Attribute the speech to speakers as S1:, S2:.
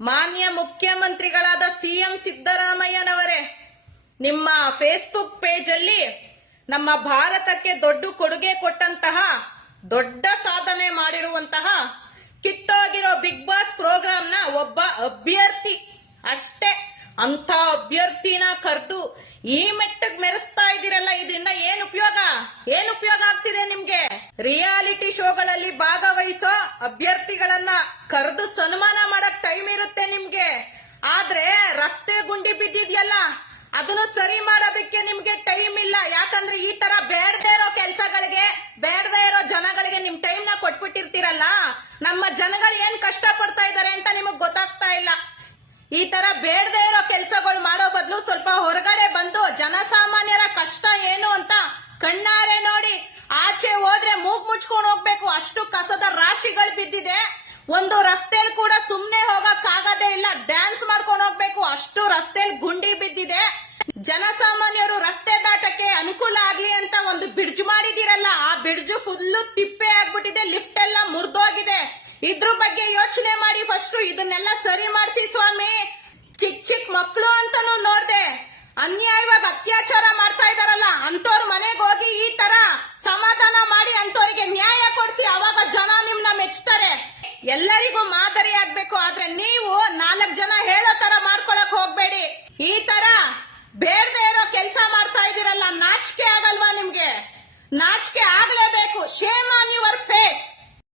S1: ಮಾನ್ಯ ಮುಖ್ಯಮಂತ್ರಿಗಳಾದ ಸಿಎಂ ಸಿದ್ದರಾಮಯ್ಯನವರೇ, ನಿಮ್ಮ ಫೇಸ್ಬುಕ್ ಪೇಜ್ ಅಲ್ಲಿ ನಮ್ಮ ಭಾರತಕ್ಕೆ ದೊಡ್ಡ ಕೊಡುಗೆ ಕೊಟ್ಟಂತಹ ದೊಡ್ಡ ಸಾಧನೆ ಮಾಡಿರುವಂತಹ ಕಿತ್ತೋಗಿರೋ ಬಿಗ್ ಬಾಸ್ ಪ್ರೋಗ್ರಾಂನ ಒಬ್ಬ ಅಭ್ಯರ್ಥಿ ಅಷ್ಟೇ. ಅಂತ ಅಭ್ಯರ್ಥಿನ ಕರೆದು ಈ ಮೆಟ್ಟಗ್ ಮೆರೆಸ್ತಾ ಇದ್ದೀರಲ್ಲ, ಇದರಿಂದ ಏನ್ ಉಪಯೋಗ? ಏನ್ ಉಪಯೋಗ ಆಗ್ತಿದೆ ನಿಮ್ಗೆ? ರಿಯಾಲಿಟಿ ಶೋಗಳಲ್ಲಿ ಭಾಗವಹಿಸೋ ಅಭ್ಯರ್ಥಿಗಳನ್ನ ಕರೆದು ಸನ್ಮಾನ ಮಾಡಕ್ ಟೈಮ್ ಇರುತ್ತೆ ನಿಮ್ಗೆ. ಆದ್ರೆ ರಸ್ತೆ ಗುಂಡಿ ಬಿದ್ದಿದ್ಯಲ್ಲ, ಅದನ್ನು ಸರಿ ಮಾಡೋದಕ್ಕೆ ನಿಮ್ಗೆ ಟೈಮ್ ಇಲ್ಲ. ಯಾಕಂದ್ರೆ ಈ ತರ ಬೇಡದೇ ಇರೋ ಕೆಲಸಗಳಿಗೆ, ಬೇಡದೇ ಇರೋ ಜನಗಳಿಗೆ ನಿಮ್ ಟೈಮ್ನ ಕೊಟ್ಬಿಟ್ಟಿರ್ತೀರಲ್ಲ, ನಮ್ಮ ಜನಗಳು ಏನ್ ಕಷ್ಟ ಪಡ್ತಾ ಇದಾರೆ ಅಂತ ನಿಮಗ್ ಗೊತ್ತಾಗ್ತಾ ಇಲ್ಲ. ಈ ತರ ಬೇಡದೇ ಇರೋ ಕೆಲಸಗಳು ಮಾಡೋ ಬದಲು ಸ್ವಲ್ಪ ಹೊರಗಡೆ ಬಂದು ಜನಸಾಮಾನ್ಯರ ಕಷ್ಟ ಏನು ಅಂತ ಕಣ್ಣಾರೆ ನೋಡಿ. ಆಚೆ ಹೋದ್ರೆ ಮೂಗ್ ಮುಚ್ಕೊಂಡು ಹೋಗ್ಬೇಕು. ಅಷ್ಟು ಕಸದ ರಾಶಿಗಳು ಬಿದ್ದಿದೆ. ಒಂದು ರಸ್ತೆಲ್ ಕೂಡ ಸುಮ್ನೆ ಹೋಗಕ್ ಆಗದೇ ಇಲ್ಲ. ಡ್ಯಾನ್ಸ್ ಮಾಡ್ಕೊಂಡು ಹೋಗ್ಬೇಕು. ಅಷ್ಟು ರಸ್ತೆಯಲ್ಲಿ ಗುಂಡಿ ಬಿದ್ದಿದೆ. ಜನಸಾಮಾನ್ಯರು ರಸ್ತೆ ದಾಟಕ್ಕೆ ಅನುಕೂಲ ಆಗ್ಲಿ ಅಂತ ಒಂದು ಬ್ರಿಡ್ಜ್ ಮಾಡಿದಿರಲ್ಲ ಆ ಬ್ರಿಡ್ಜ್ ಫುಲ್ಲು ತಿಪ್ಪೆ ಆಗ್ಬಿಟ್ಟಿದೆ. ಲಿಫ್ಟ್ ಎಲ್ಲ ಮುರಿದೋಗಿದೆ. ಇದ್ರ ಬಗ್ಗೆ ಯೋಚನೆ ಮಾಡಿ ಫಸ್ಟ್ ಇದನ್ನೆಲ್ಲ ಸರಿ ಮಾಡಿಸಿ ಸ್ವಾಮಿ. ಚಿಕ್ಕ ಚಿಕ್ಕ ಮಕ್ಕಳು ಅಂತಾನು ನೋಡ್ದೆ. ಅನ್ಯಾಯವಾಗಿ ಅತ್ಯಾಚಾರ ಮಾಡ್ತಾ ಇದಾರಲ್ಲ ಅಂತವ್ರ ಮನೆಗೆ ಹೋಗಿ ಈ ತರ ಎಲ್ಲರಿಗೂ ಮಾದರಿ ಆಗ್ಬೇಕು, ಆದ್ರೆ ನೀವು ನಾಲ್ಕು ಜನ ಹೇಳೋ ತರ ಮಾಡ್ಕೊಳಕ್ ಹೋಗ್ಬೇಡಿ. ಈ ತರ ಬೇಡದೆ ಇರೋ ಕೆಲಸ ಮಾಡ್ತಾ ಇದೀರಲ್ಲ ನಾಚಿಕೆ ಆಗಲ್ವಾ ನಿಮ್ಗೆ? ನಾಚಿಕೆ ಆಗ್ಲೇಬೇಕು.